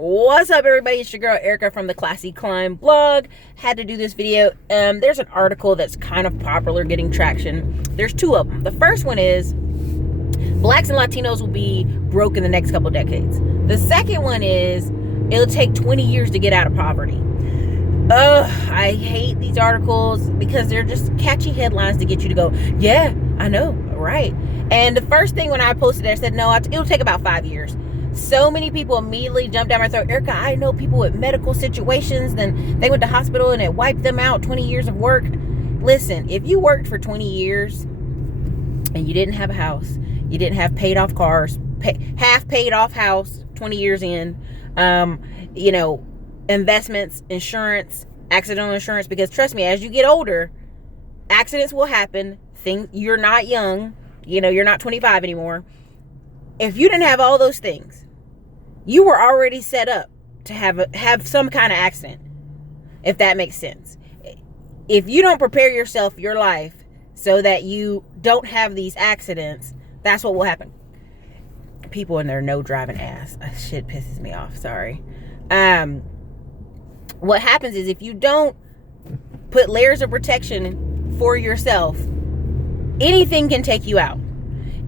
What's up, everybody? It's your girl Erica from the Classy Climb blog. Had to do this video. There's an article that's kind of popular, getting traction. There's two of them. The first one is Blacks and Latinos will be broke in the next couple decades. The second one is it'll take 20 years to get out of poverty. I hate these articles because they're just catchy headlines to get you to go, yeah, I know, right? And the first thing when I posted it, I said, no, it'll take about 5 years. So many people immediately jumped down my throat. Erica, I know people with medical situations, then they went to hospital and it wiped them out, 20 years of work. Listen, if you worked for 20 years and you didn't have a house, you didn't have paid off cars, half paid off house 20 years in, investments, insurance, accidental insurance, because trust me, as you get older, accidents will happen. You're not young, you're not 25 anymore. If you didn't have all those things, you were already set up to have some kind of accident, if that makes sense. If you don't prepare yourself, your life, so that you don't have these accidents, that's what will happen. People in their no driving ass. Shit pisses me off. Sorry. What happens is if you don't put layers of protection for yourself, anything can take you out.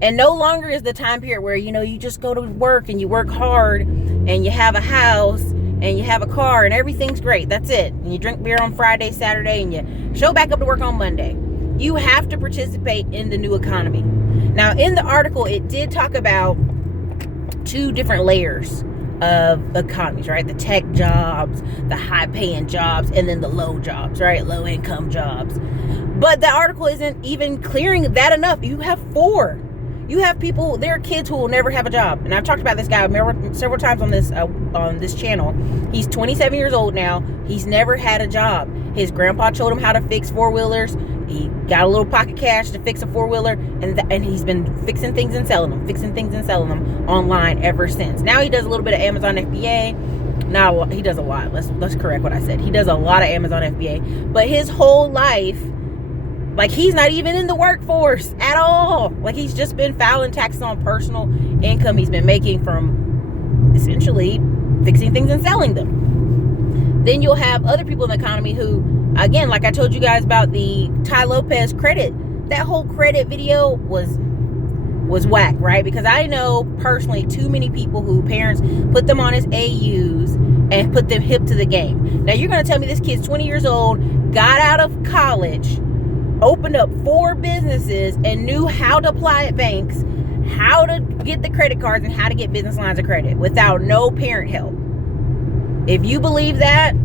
And no longer is the time period where, you just go to work and you work hard and you have a house and you have a car and everything's great. That's it. And you drink beer on Friday, Saturday, and you show back up to work on Monday. You have to participate in the new economy. Now, in the article, it did talk about two different layers of economies, right? The tech jobs, the high paying jobs, and then the low jobs, right? Low income jobs. But the article isn't even clearing that enough. You have four. You have people, there are kids who will never have a job. And I've talked about this guy several times on this channel. He's 27 years old now. He's never had a job. His grandpa showed him how to fix four-wheelers. He got a little pocket cash to fix a four-wheeler, and he's been fixing things and selling them online ever since. Now he does a little bit of Amazon FBA. Now he does a lot. Let's correct what I said. He does a lot of Amazon FBA. But his whole life, he's not even in the workforce at all. He's just been filing taxes on personal income he's been making from essentially fixing things and selling them. Then you'll have other people in the economy who, again, like I told you guys about the Ty Lopez credit, that whole credit video was whack, right? Because I know personally too many people who parents put them on as AUs and put them hip to the game. Now you're going to tell me this kid's 20 years old, got out of college, opened up 4 businesses and knew how to apply at banks, how to get the credit cards, and how to get business lines of credit without no parent help. If you believe that,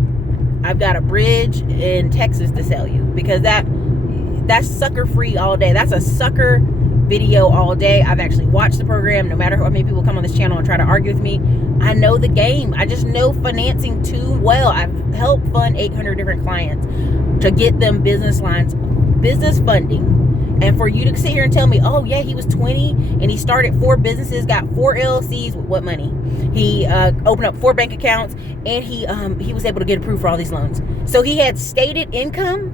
I've got a bridge in Texas to sell you, because that's sucker free all day. That's a sucker video all day. I've actually watched the program. No matter how many people come on this channel and try to argue with me, I know the game. I just know financing too well. I've helped fund 800 different clients to get them business lines, business funding. And for you to sit here and tell me, oh yeah, he was 20 and he started 4 businesses, got 4 LLCs with what money? He opened up 4 bank accounts, and he was able to get approved for all these loans. So he had stated income,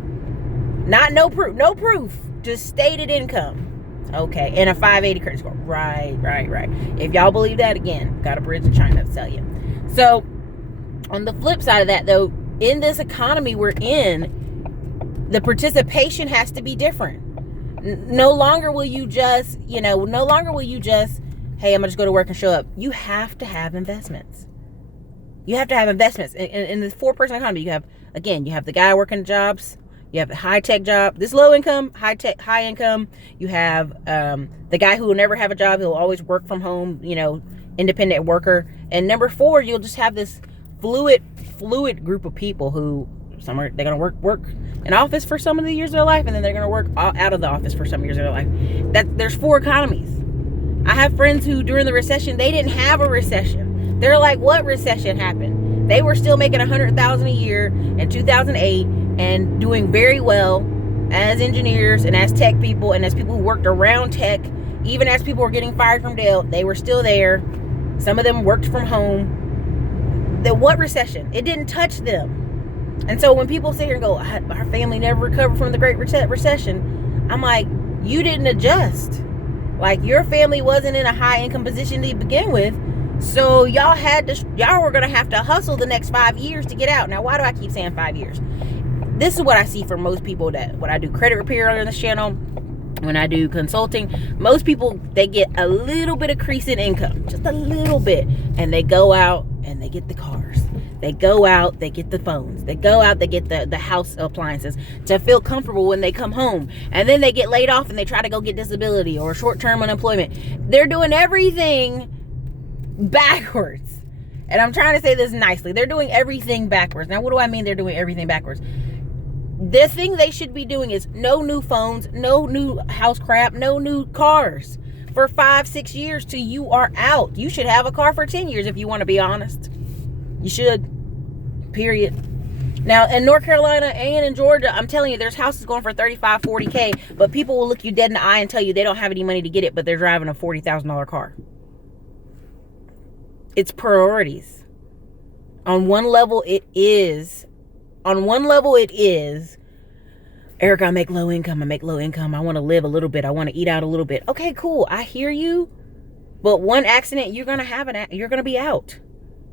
no proof, just stated income. Okay, and a 580 credit score. Right. If y'all believe that, again, got a bridge to China to sell you. So on the flip side of that, though, in this economy we're in, the participation has to be different. No longer will you just, hey, I'm gonna just go to work and show up. You have to have investments. You have to have investments. In the 4-person economy, you have the guy working jobs, you have the high-tech job, this low income, high income. You have the guy who will never have a job, he'll always work from home, independent worker. And number 4, you'll just have this fluid group of people who they're gonna work in office for some of the years of their life, and then they're gonna work out of the office for some years of their life. There's 4 economies. I have friends who during the recession, they didn't have a recession. They're like, what recession happened? They were still making $100,000 a year in 2008 and doing very well as engineers and as tech people and as people who worked around tech. Even as people were getting fired from Dell, they were still there. Some of them worked from home. What recession? It didn't touch them. And so when people sit here and go, our family never recovered from the Great Recession, I'm like, you didn't adjust. Your family wasn't in a high income position to begin with. So y'all were going to have to hustle the next 5 years to get out. Now, why do I keep saying 5 years? This is what I see for most people, that when I do credit repair on this channel, when I do consulting, most people, they get a little bit of crease in income, just a little bit, and they go out and they get the cars. They go out, they get the phones. They go out, they get the house appliances to feel comfortable when they come home. And then they get laid off and they try to go get disability or short-term unemployment. They're doing everything backwards. And I'm trying to say this nicely. They're doing everything backwards. Now, what do I mean they're doing everything backwards? The thing they should be doing is no new phones, no new house crap, no new cars for 5-6 years till you are out. You should have a car for 10 years if you want to be honest. You should. Period. Now, in North Carolina and in Georgia, I'm telling you, there's houses going for 35, 40K, but people will look you dead in the eye and tell you they don't have any money to get it, but they're driving a $40,000 car. It's priorities. On one level, it is. Erica, I make low income. I want to live a little bit. I want to eat out a little bit. Okay, cool. I hear you. But one accident, you're going to be out.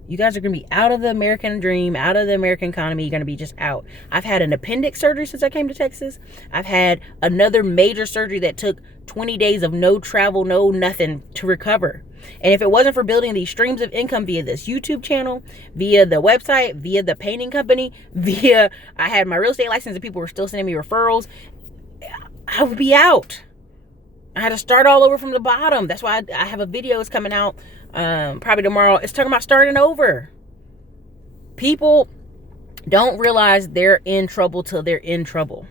You guys are going to be out of the American dream, out of the American economy. You're going to be just out. I've had an appendix surgery since I came to Texas. I've had another major surgery that took 20 days of no travel, no nothing to recover. And if it wasn't for building these streams of income via this YouTube channel, via the website, via the painting company, I had my real estate license and people were still sending me referrals, I would be out. I had to start all over from the bottom. That's why I have a video that's coming out probably tomorrow. It's talking about starting over. People don't realize they're in trouble till they're in trouble.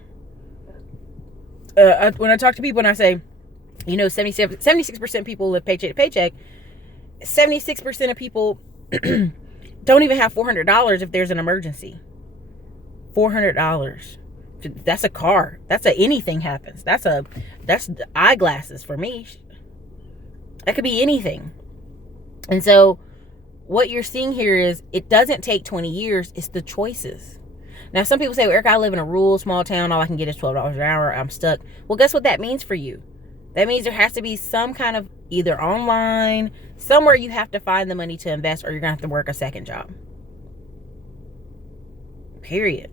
When I talk to people and I say, 76% people live paycheck to paycheck. 76% of people don't even have $400 if there's an emergency. $400. That's a car. That's anything happens. That's eyeglasses for me. That could be anything. And so what you're seeing here is it doesn't take 20 years. It's the choices. Now, some people say, well, Erica, I live in a rural small town. All I can get is $12 an hour. I'm stuck. Well, guess what that means for you? That means there has to be some kind of either online, somewhere you have to find the money to invest, or you're going to have to work a second job. Period.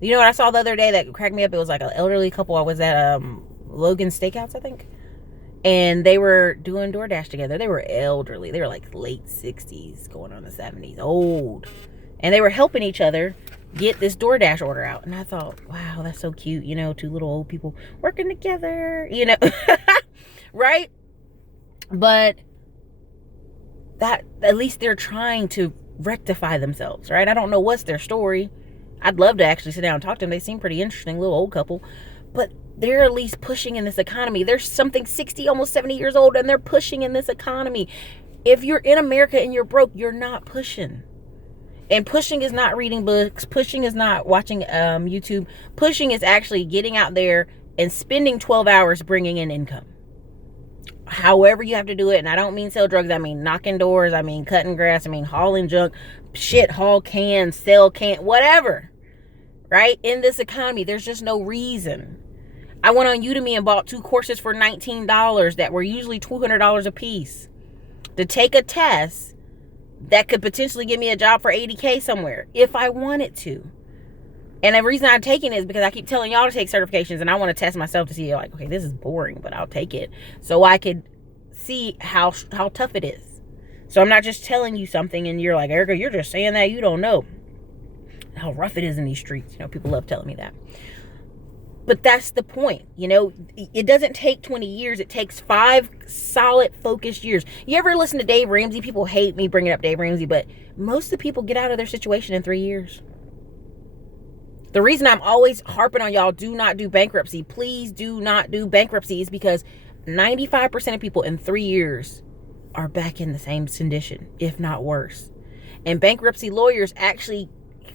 You know what I saw the other day that cracked me up? It was like an elderly couple. I was at Logan Steakhouse, I think. And they were doing DoorDash together. They were elderly. They were like late 60s, going on the 70s. Old. And they were helping each other get this DoorDash order out. And I thought, wow, that's so cute. Two little old people working together, right? But that, at least they're trying to rectify themselves, right? I don't know what's their story. I'd love to actually sit down and talk to them. They seem pretty interesting, little old couple. But they're at least pushing in this economy. They're something 60, almost 70 years old, and they're pushing in this economy. If you're in America and you're broke, you're not pushing. And pushing is not reading books. Pushing is not watching YouTube. Pushing is actually getting out there and spending 12 hours bringing in income. However you have to do it. And I don't mean sell drugs. I mean knocking doors. I mean cutting grass. I mean hauling junk. Shit, haul cans, sell cans, whatever. Right? In this economy, there's just no reason. I went on Udemy and bought 2 courses for $19 that were usually $200 a piece to take a test that could potentially give me a job for $80K somewhere if I wanted to. And the reason I'm taking it is because I keep telling y'all to take certifications, and I want to test myself to see, like, okay, this is boring, but I'll take it so I could see how tough it is. So I'm not just telling you something and you're like, Erica, you're just saying that. You don't know how rough it is in these streets. People love telling me that. But that's the point. It doesn't take 20 years. It takes 5 solid, focused years. You ever listen to Dave Ramsey? People hate me bringing up Dave Ramsey, but most of the people get out of their situation in 3 years. The reason I'm always harping on y'all, do not do bankruptcy. Please do not do bankruptcy, is because 95% of people in 3 years are back in the same condition, if not worse. And bankruptcy lawyers actually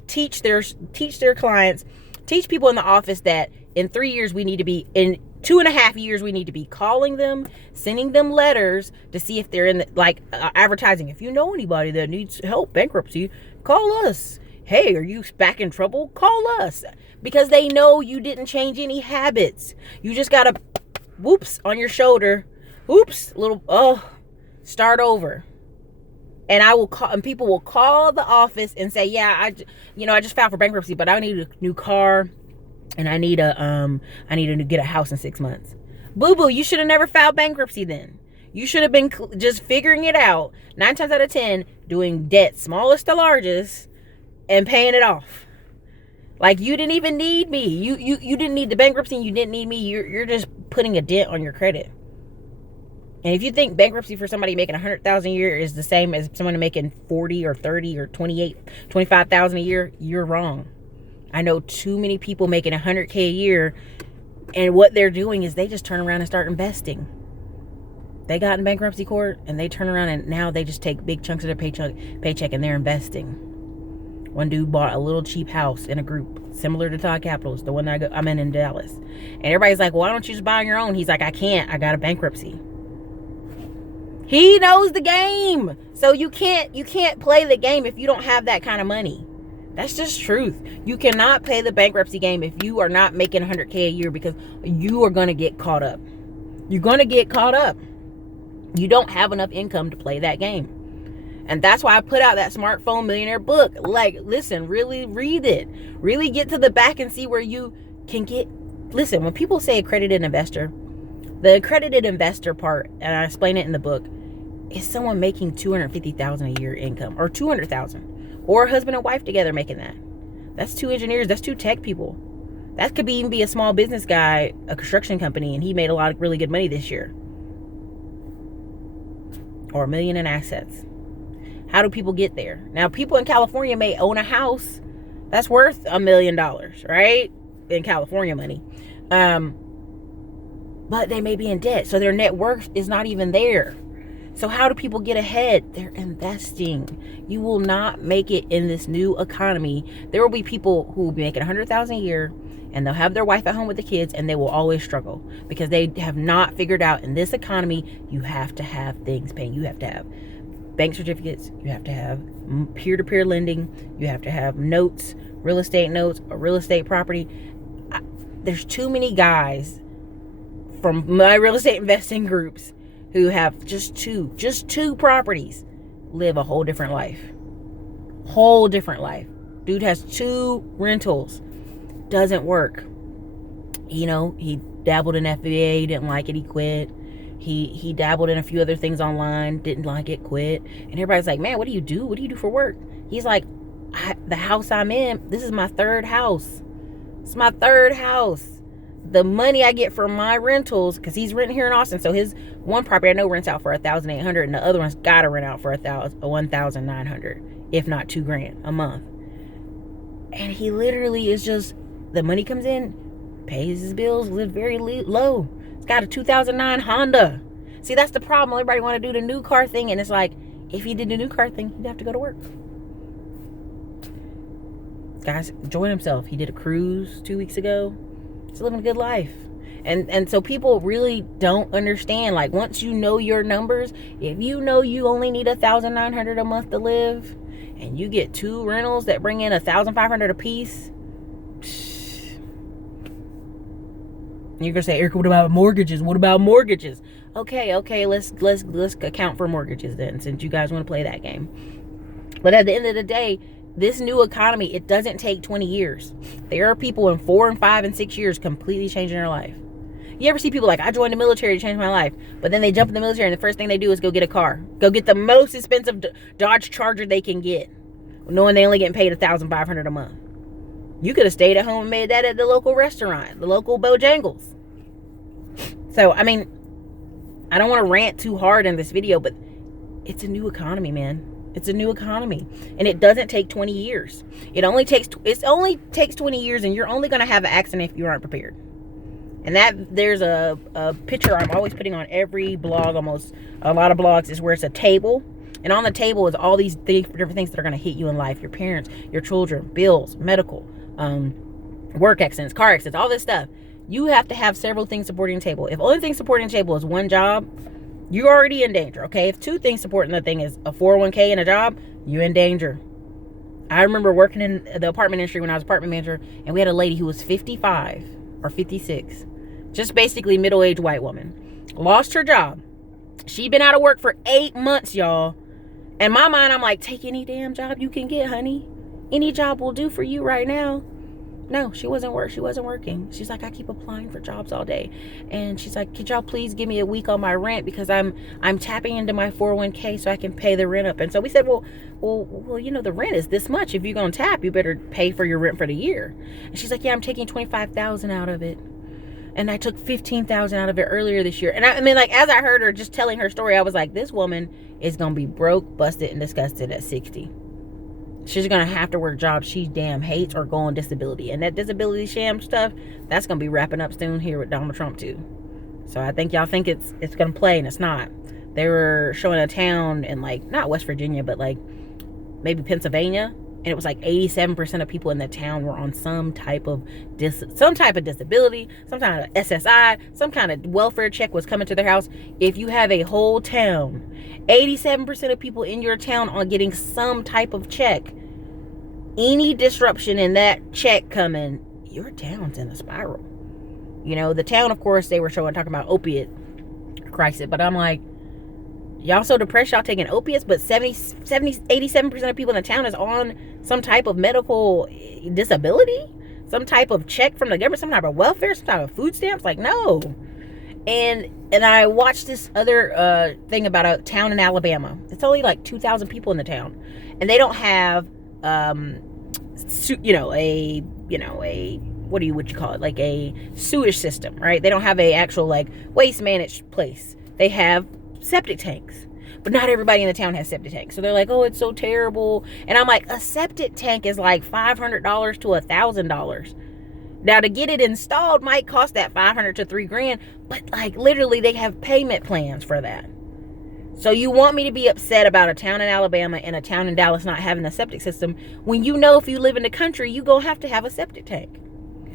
teach their clients, teach people in the office that in 3 years we need to be, in 2.5 years we need to be calling them, sending them letters to see if they're in advertising. If you know anybody that needs help bankruptcy, call us. Hey, are you back in trouble? Call us. Because they know you didn't change any habits. You just got a whoops on your shoulder. Oops, little, Start over. And I will call, and people will call the office and say, yeah, I just filed for bankruptcy, but I need a new car, and I need to get a house in 6 months. Boo-boo, you should have never filed bankruptcy then. You should have been just figuring it out 9 times out of 10, doing debt smallest to largest and paying it off. Like, you didn't even need me. You didn't need the bankruptcy, and you didn't need me. You're just putting a dent on your credit. And if you think bankruptcy for somebody making $100,000 a year is the same as someone making 40 or 30 or 28, 25,000 a year, you're wrong. I know too many people making $100K a year, and what they're doing is they just turn around and start investing. They got in bankruptcy court, and they turn around, and now they just take big chunks of their paycheck and they're investing. One dude bought a little cheap house in a group similar to Todd Capital's, the one that I'm in Dallas. And everybody's like, well, why don't you just buy on your own? He's like, I can't. I got a bankruptcy. He knows the game. So you can't play the game if you don't have that kind of money. That's just truth. You cannot play the bankruptcy game if you are not making $100K a year, because you are going to get caught up. You're going to get caught up. You don't have enough income to play that game. And that's why I put out that Smartphone Millionaire book. Like, listen, really read it. Really get to the back and see where you can get. Listen, when people say accredited investor, the accredited investor part, and I explain it in the book, is someone making $250,000 a year income, or $200,000, or a husband and wife together making that. That's 2 engineers. That's 2 tech people. That could even be a small business guy, a construction company, and he made a lot of really good money this year, or $1 million in assets. How do people get there? Now, people in California may own a house that's worth $1 million, right? In California money. But they may be in debt, so their net worth is not even there. So how do people get ahead? They're investing. You will not make it in this new economy. There will be people who will be making $100,000 a year, and they'll have their wife at home with the kids, and they will always struggle because they have not figured out, in this economy, you have to have things paying. You have to have bank certificates. You have to have peer-to-peer lending. You have to have notes, real estate notes, or real estate property. There's too many guys from my real estate investing groups who have just two properties, live a whole different life. Dude has 2 rentals. Doesn't work. You know, he dabbled in FBA, didn't like it, he quit. He dabbled in a few other things online, didn't like it, quit. And everybody's like, man, what do you do? What do you do for work? He's like, the house I'm in, this is my 3rd house. It's my 3rd house. The money I get from my rentals, because he's renting here in Austin, so his one property I know rents out for $1,800, and the other one's got to rent out for $1,900, if not $2,000 a month. And he literally is just, the money comes in, pays his bills, lives very low. It's got a 2009 Honda. See, that's the problem. Everybody want to do the new car thing, and it's like, if he did the new car thing, he'd have to go to work. Guys, enjoying himself. He did a cruise 2 weeks ago. He's living a good life. And so people really don't understand. Like, once you know your numbers, if you know you only need $1,900 a month to live, and you get 2 rentals that bring in $1,500 a piece, you're gonna say, Erica, what about mortgages? Okay, let's account for mortgages then, since you guys want to play that game. But at the end of the day, this new economy, it doesn't take 20 years. There are people in 4 and 5 and 6 years completely changing their life. You ever see people like, I joined the military to change my life, but then they jump in the military and the first thing they do is go get a car. Go get the most expensive Dodge Charger they can get, knowing they only getting paid $1,500 a month. You could have stayed at home and made that at the local restaurant, the local Bojangles. So, I mean, I don't want to rant too hard in this video, but it's a new economy, man. It's a new economy, and it doesn't take 20 years. It only takes 20 years, and you're only going to have an accident if you aren't prepared. And that, there's a picture I'm always putting on every blog, almost a lot of blogs, is where it's a table, and on the table is all these different things that are going to hit you in life: your parents, your children, bills, medical, work accidents, car accidents, all this stuff. You have to have several things supporting the table. If only thing supporting the table is one job, you're already in danger, okay? If 2 things supporting the thing is a 401k and a job, you're in danger. I remember working in the apartment industry when I was apartment manager, and we had a lady who was 55 or 56, just basically middle-aged white woman, lost her job, She'd been out of work for 8 months, y'all. In my mind, I'm like, take any damn job you can get, honey. Any job will do for you right now. No, she wasn't working. She's like, I keep applying for jobs all day. And she's like, could y'all please give me a week on my rent, because I'm tapping into my 401k so I can pay the rent up. And so we said, well, you know, the rent is this much. If you're going to tap, you better pay for your rent for the year. And she's like, yeah, I'm taking $25,000 out of it. And I took $15,000 out of it earlier this year. And I mean, like, as I heard her just telling her story, I was like, this woman is going to be broke, busted, and disgusted at 60. She's going to have to work jobs she damn hates or go on disability. And that disability sham stuff, that's going to be wrapping up soon here with Donald Trump too. So I think y'all think it's going to play, and it's not. They were showing a town in, like, not West Virginia, but like maybe Pennsylvania. And it was like 87% of people in the town were on some type of disability, some kind of SSI, some kind of welfare check was coming to their house. If you have a whole town, 87% of people in your town are getting some type of check. Any disruption in that check coming, your town's in a spiral. You know, the town, of course, they were talking about opiate crisis, but I'm like, y'all so depressed y'all taking opiates, but 87% of people in the town is on some type of medical disability, some type of check from the government, some type of welfare, some type of food stamps. Like, no. And I watched this other thing about a town in Alabama. It's only like 2,000 people in the town, and they don't have a what you call it, like a sewage system, right? They don't have a actual like waste managed place. They have septic tanks, but not everybody in the town has septic tanks. So they're like, oh, it's so terrible. And I'm like, a septic tank is like $500 to $1,000. Now, to get it installed might cost that $500 to $3,000, but like literally they have payment plans for that. So you want me to be upset about a town in Alabama and a town in Dallas not having a septic system, when you know if you live in the country, you gonna have to have a septic tank.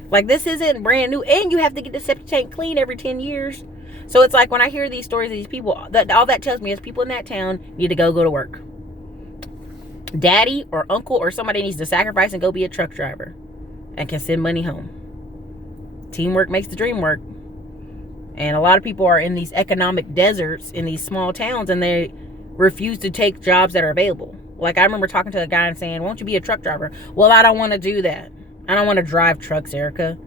Like, this isn't brand new, and you have to get the septic tank clean every 10 years. So it's like, when I hear these stories of these people, that all that tells me is people in that town need to go to work. Daddy or uncle or somebody needs to sacrifice and go be a truck driver and can send money home. Teamwork makes the dream work. And a lot of people are in these economic deserts in these small towns, and they refuse to take jobs that are available. Like, I remember talking to a guy and saying, won't you be a truck driver? Well, I don't want to do that. I don't want to drive trucks, Erica.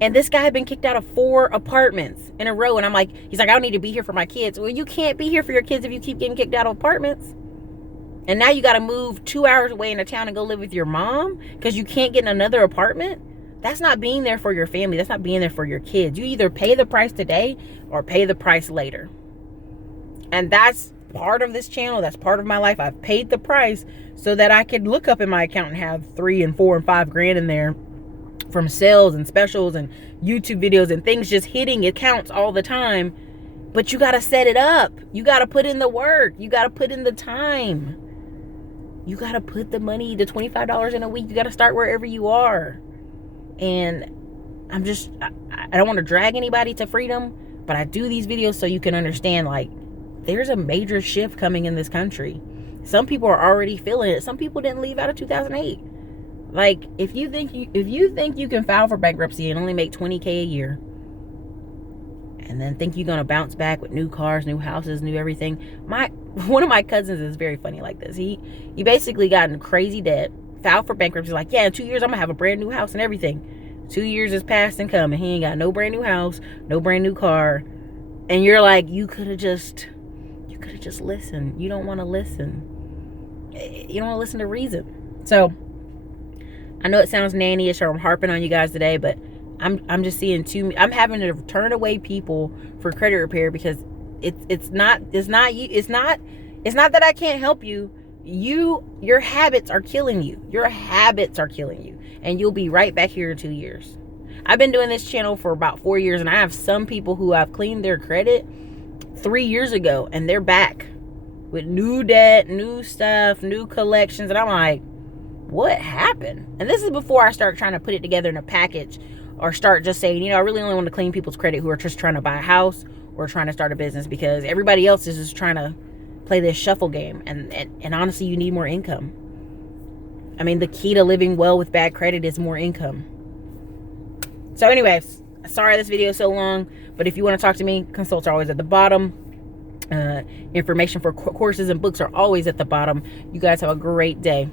And this guy had been kicked out of 4 apartments in a row. And I'm like, he's like, I don't need to be here for my kids. Well, you can't be here for your kids if you keep getting kicked out of apartments. And now you got to move 2 hours away in a town and go live with your mom because you can't get in another apartment. That's not being there for your family. That's not being there for your kids. You either pay the price today or pay the price later. And that's part of this channel. That's part of my life. I've paid the price so that I could look up in my account and have $3 and $4 and $5 in there from sales and specials and YouTube videos and things just hitting accounts all the time. But you got to set it up. You got to put in the work. You got to put in the time. You got to put the money, the $25 in a week. You got to start wherever you are. And I don't want to drag anybody to freedom, but I do these videos so you can understand, like, there's a major shift coming in this country. Some people are already feeling it. Some people didn't leave out of 2008. Like, if you think you can file for bankruptcy and only make $20K a year, and then think you're gonna bounce back with new cars, new houses, new everything. One of my cousins is very funny like this. He basically got in crazy debt, filed for bankruptcy, like, yeah, in 2 years I'm gonna have a brand new house and everything. 2 years has passed and come, and he ain't got no brand new house, no brand new car. And you're like, you could have just listened. You don't want to listen. You don't want to listen to reason. So I know it sounds nanny-ish or I'm harping on you guys today, but I'm just seeing I'm having to turn away people for credit repair because it's not that I can't help you. Your habits are killing you. Your habits are killing you. And you'll be right back here in 2 years. I've been doing this channel for about 4 years, and I have some people who I've cleaned their credit 3 years ago, and they're back with new debt, new stuff, new collections. And I'm like, what happened? And this is before I start trying to put it together in a package or start just saying, I really only want to clean people's credit who are just trying to buy a house or trying to start a business, because everybody else is just trying to play this shuffle game. And honestly, you need more income. I mean, the key to living well with bad credit is more income. So anyways, sorry this video is so long, but if you want to talk to me, consults are always at the bottom. Information for courses and books are always at the bottom. You guys have a great day.